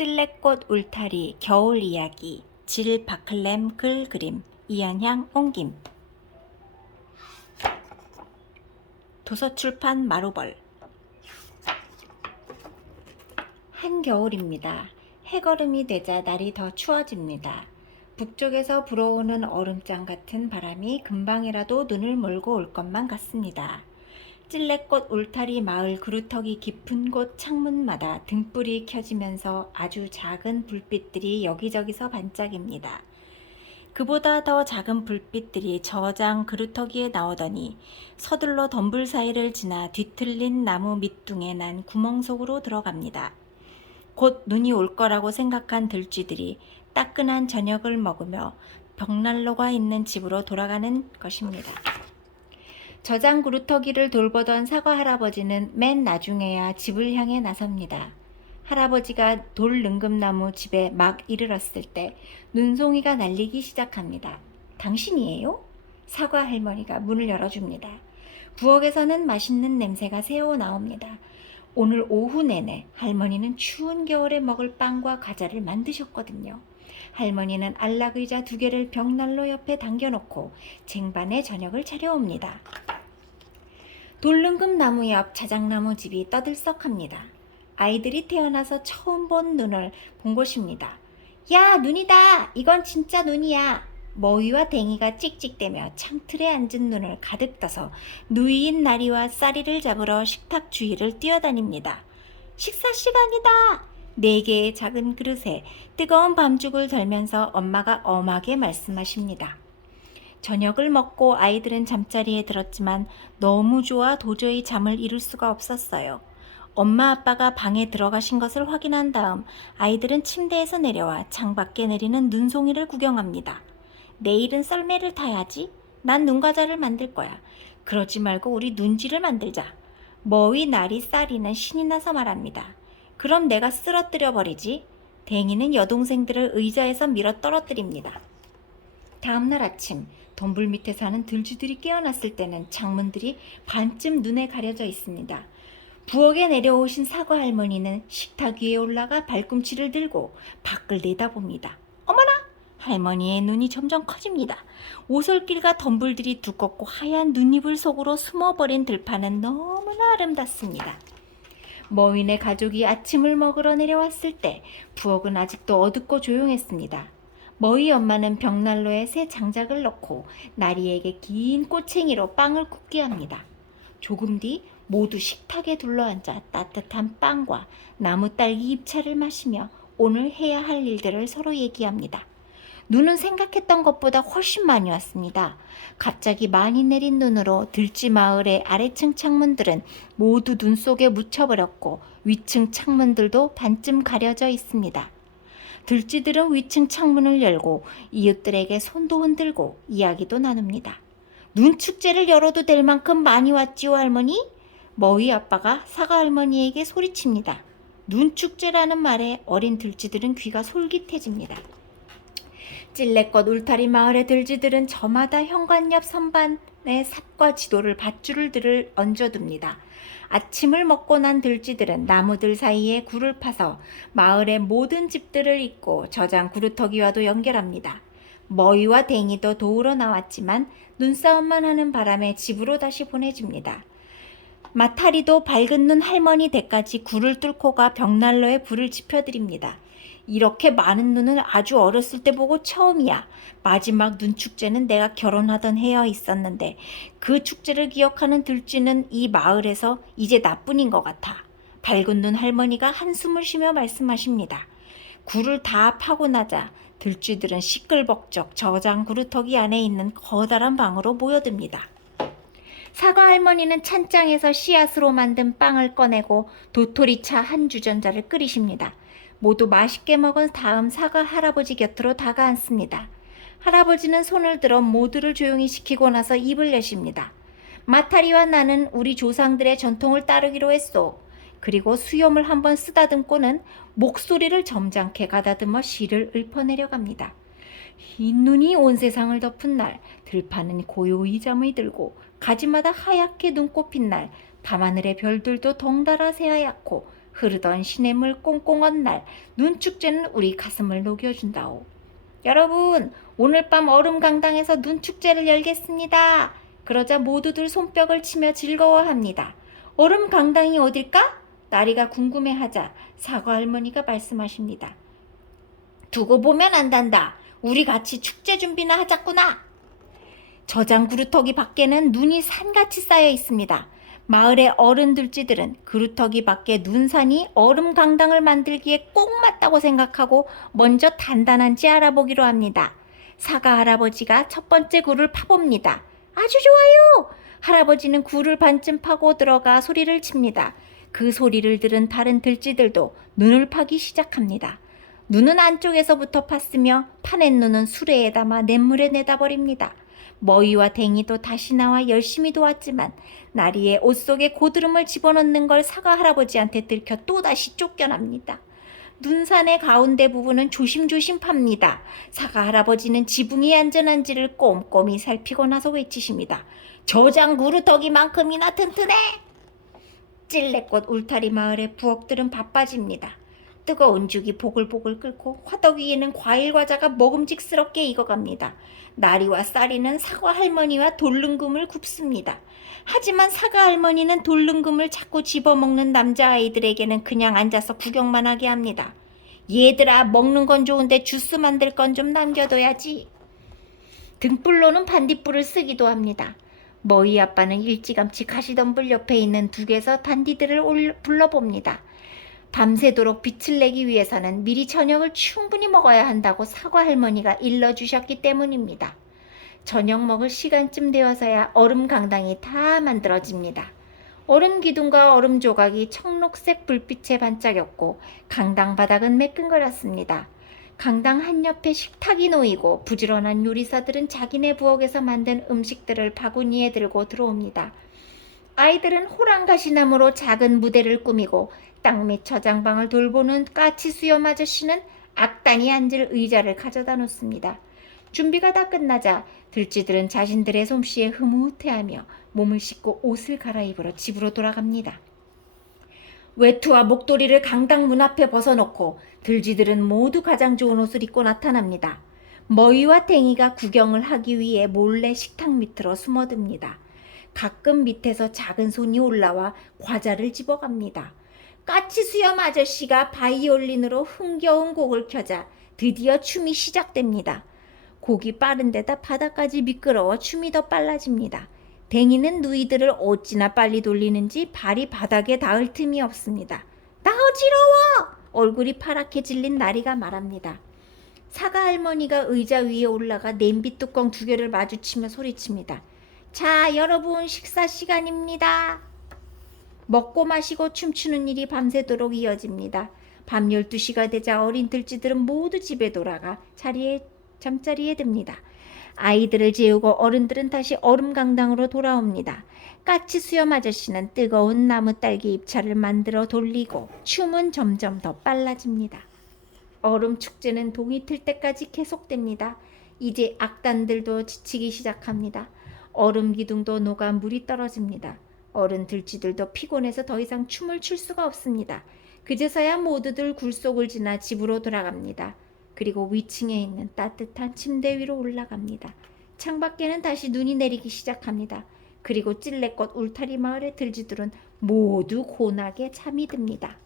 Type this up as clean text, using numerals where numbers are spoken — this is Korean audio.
찔레꽃 울타리 겨울 이야기 질 바클렘 글 그림 이한향 옮김 도서출판 마루벌 한겨울입니다. 해걸음이 되자 날이 더 추워집니다. 북쪽에서 불어오는 얼음장 같은 바람이 금방이라도 눈을 몰고 올 것만 같습니다. 찔레꽃 울타리 마을 그루터기 깊은 곳 창문마다 등불이 켜지면서 아주 작은 불빛들이 여기저기서 반짝입니다. 그보다 더 작은 불빛들이 저장 그루터기에 나오더니 서둘러 덤불 사이를 지나 뒤틀린 나무 밑둥에 난 구멍 속으로 들어갑니다. 곧 눈이 올 거라고 생각한 들쥐들이 따끈한 저녁을 먹으며 벽난로가 있는 집으로 돌아가는 것입니다. 저장 그루터기를 돌보던 사과 할아버지는 맨 나중에야 집을 향해 나섭니다. 할아버지가 돌 능금나무 집에 막 이르렀을 때 눈송이가 날리기 시작합니다. 당신이에요? 사과 할머니가 문을 열어줍니다. 부엌에서는 맛있는 냄새가 새어 나옵니다. 오늘 오후 내내 할머니는 추운 겨울에 먹을 빵과 과자를 만드셨거든요. 할머니는 안락의자 2개를 벽난로 옆에 당겨놓고 쟁반에 저녁을 차려옵니다. 돌능금 나무 옆 자작나무 집이 떠들썩합니다. 아이들이 태어나서 처음 본 눈을 본 곳입니다. 야, 눈이다! 이건 진짜 눈이야! 머위와 댕이가 찍찍대며 창틀에 앉은 눈을 가득 떠서 누이인 나리와 쌀이를 잡으러 식탁 주위를 뛰어다닙니다. 식사 시간이다! 4개의 작은 그릇에 뜨거운 밤죽을 덜면서 엄마가 엄하게 말씀하십니다. 저녁을 먹고 아이들은 잠자리에 들었지만 너무 좋아 도저히 잠을 이룰 수가 없었어요. 엄마 아빠가 방에 들어가신 것을 확인한 다음 아이들은 침대에서 내려와 창밖에 내리는 눈송이를 구경합니다. 내일은 썰매를 타야지. 난 눈과자를 만들 거야. 그러지 말고 우리 눈쥐를 만들자. 머위 나리 쌀이는 신이 나서 말합니다. 그럼 내가 쓰러뜨려 버리지. 댕이는 여동생들을 의자에서 밀어 떨어뜨립니다. 다음날 아침 덤불 밑에 사는 들쥐들이 깨어났을 때는 창문들이 반쯤 눈에 가려져 있습니다. 부엌에 내려오신 사과 할머니는 식탁 위에 올라가 발꿈치를 들고 밖을 내다봅니다. 어머나! 할머니의 눈이 점점 커집니다. 오솔길과 덤불들이 두껍고 하얀 눈이불 속으로 숨어버린 들판은 너무나 아름답습니다. 머윈의 가족이 아침을 먹으러 내려왔을 때 부엌은 아직도 어둡고 조용했습니다. 머위 엄마는 벽난로에 새 장작을 넣고 나리에게 긴 꼬챙이로 빵을 굽게 합니다. 조금 뒤 모두 식탁에 둘러앉아 따뜻한 빵과 나무딸기 잎차를 마시며 오늘 해야 할 일들을 서로 얘기합니다. 눈은 생각했던 것보다 훨씬 많이 왔습니다. 갑자기 많이 내린 눈으로 들쥐 마을의 아래층 창문들은 모두 눈 속에 묻혀버렸고 위층 창문들도 반쯤 가려져 있습니다. 들쥐들은 위층 창문을 열고 이웃들에게 손도 흔들고 이야기도 나눕니다. 눈 축제를 열어도 될 만큼 많이 왔지요, 할머니? 머위 아빠가 사과 할머니에게 소리칩니다. 눈 축제라는 말에 어린 들쥐들은 귀가 솔깃해집니다. 찔레꽃 울타리 마을의 들쥐들은 저마다 현관 옆 선반에 삽과 지도를 밧줄을 들을 얹어둡니다. 아침을 먹고 난 들쥐들은 나무들 사이에 굴을 파서 마을의 모든 집들을 잇고 저장 구루터기와도 연결합니다. 머위와 댕이도 도우러 나왔지만 눈싸움만 하는 바람에 집으로 다시 보내집니다. 마타리도 밝은 눈 할머니 댁까지 굴을 뚫고 가 벽난로에 불을 지펴드립니다. 이렇게 많은 눈은 아주 어렸을 때 보고 처음이야. 마지막 눈 축제는 내가 결혼하던 해여 있었는데 그 축제를 기억하는 들쥐는 이 마을에서 이제 나뿐인 것 같아. 밝은 눈 할머니가 한숨을 쉬며 말씀하십니다. 굴을 다 파고 나자 들쥐들은 시끌벅적 저장 그루터기 안에 있는 커다란 방으로 모여듭니다. 사과 할머니는 찬장에서 씨앗으로 만든 빵을 꺼내고 도토리차 한 주전자를 끓이십니다. 모두 맛있게 먹은 다음 사과 할아버지 곁으로 다가앉습니다. 할아버지는 손을 들어 모두를 조용히 시키고 나서 입을 여십니다. 마타리와 나는 우리 조상들의 전통을 따르기로 했소. 그리고 수염을 한번 쓰다듬고는 목소리를 점잖게 가다듬어 시를 읊어내려갑니다. 흰 눈이 온 세상을 덮은 날, 들판은 고요히 잠이 들고 가지마다 하얗게 눈꽃 핀 날, 밤하늘의 별들도 덩달아 새하얗고 흐르던 시냇물 꽁꽁한 날 눈축제는 우리 가슴을 녹여준다오. 여러분, 오늘 밤 얼음강당에서 눈축제를 열겠습니다. 그러자 모두들 손뼉을 치며 즐거워합니다. 얼음강당이 어딜까? 나리가 궁금해하자 사과 할머니가 말씀하십니다. 두고 보면 안단다. 우리 같이 축제 준비나 하자꾸나. 저장 구루터기 밖에는 눈이 산같이 쌓여 있습니다. 마을의 어른들쥐들은 구루터기 밖에 눈산이 얼음 강당을 만들기에 꼭 맞다고 생각하고 먼저 단단한지 알아보기로 합니다. 사과 할아버지가 첫 번째 굴을 파봅니다. 아주 좋아요! 할아버지는 굴을 반쯤 파고 들어가 소리를 칩니다. 그 소리를 들은 다른 들쥐들도 눈을 파기 시작합니다. 눈은 안쪽에서부터 팠으며 파낸 눈은 수레에 담아 냇물에 내다 버립니다. 머위와 댕이도 다시 나와 열심히 도왔지만 나리의 옷 속에 고드름을 집어넣는 걸 사과 할아버지한테 들켜 또다시 쫓겨납니다. 눈산의 가운데 부분은 조심조심 팝니다. 사과 할아버지는 지붕이 안전한지를 꼼꼼히 살피고 나서 외치십니다. 저장 구루터기만큼이나 튼튼해! 찔레꽃 울타리 마을의 부엌들은 바빠집니다. 뜨거운 죽이 보글보글 끓고 화덕 위에는 과일 과자가 먹음직스럽게 익어갑니다. 나리와 쌀이는 사과 할머니와 돌릉금을 굽습니다. 하지만 사과 할머니는 돌릉금을 자꾸 집어먹는 남자아이들에게는 그냥 앉아서 구경만 하게 합니다. 얘들아, 먹는 건 좋은데 주스 만들 건 좀 남겨둬야지. 등불로는 반딧불을 쓰기도 합니다. 머위 아빠는 일찌감치 가시덤불 옆에 있는 둑에서 단디들을 불러봅니다. 밤새도록 빛을 내기 위해서는 미리 저녁을 충분히 먹어야 한다고 사과 할머니가 일러주셨기 때문입니다. 저녁 먹을 시간쯤 되어서야 얼음 강당이 다 만들어집니다. 얼음 기둥과 얼음 조각이 청록색 불빛에 반짝였고 강당 바닥은 매끈거렸습니다. 강당 한옆에 식탁이 놓이고 부지런한 요리사들은 자기네 부엌에서 만든 음식들을 바구니에 들고 들어옵니다. 아이들은 호랑가시나무로 작은 무대를 꾸미고 땅 밑 저장방을 돌보는 까치 수염 아저씨는 악단이 앉을 의자를 가져다 놓습니다. 준비가 다 끝나자 들쥐들은 자신들의 솜씨에 흐뭇해하며 몸을 씻고 옷을 갈아입으러 집으로 돌아갑니다. 외투와 목도리를 강당 문 앞에 벗어놓고 들쥐들은 모두 가장 좋은 옷을 입고 나타납니다. 머위와 댕이가 구경을 하기 위해 몰래 식탁 밑으로 숨어듭니다. 가끔 밑에서 작은 손이 올라와 과자를 집어갑니다. 까치 수염 아저씨가 바이올린으로 흥겨운 곡을 켜자 드디어 춤이 시작됩니다. 곡이 빠른 데다 바닥까지 미끄러워 춤이 더 빨라집니다. 댕이는 누이들을 어찌나 빨리 돌리는지 발이 바닥에 닿을 틈이 없습니다. 나 어지러워! 얼굴이 파랗게 질린 나리가 말합니다. 사과 할머니가 의자 위에 올라가 냄비 뚜껑 2개를 마주치며 소리칩니다. 자, 여러분 식사 시간입니다. 먹고 마시고 춤추는 일이 밤새도록 이어집니다. 밤 12시가 되자 어린 들쥐들은 모두 집에 돌아가 잠자리에 듭니다. 아이들을 재우고 어른들은 다시 얼음강당으로 돌아옵니다. 까치 수염 아저씨는 뜨거운 나무 딸기 입차를 만들어 돌리고 춤은 점점 더 빨라집니다. 얼음 축제는 동이 틀 때까지 계속됩니다. 이제 악단들도 지치기 시작합니다. 얼음 기둥도 녹아 물이 떨어집니다. 어른 들쥐들도 피곤해서 더 이상 춤을 출 수가 없습니다. 그제서야 모두들 굴속을 지나 집으로 돌아갑니다. 그리고 위층에 있는 따뜻한 침대 위로 올라갑니다. 창밖에는 다시 눈이 내리기 시작합니다. 그리고 찔레꽃 울타리 마을의 들쥐들은 모두 고나게 잠이 듭니다.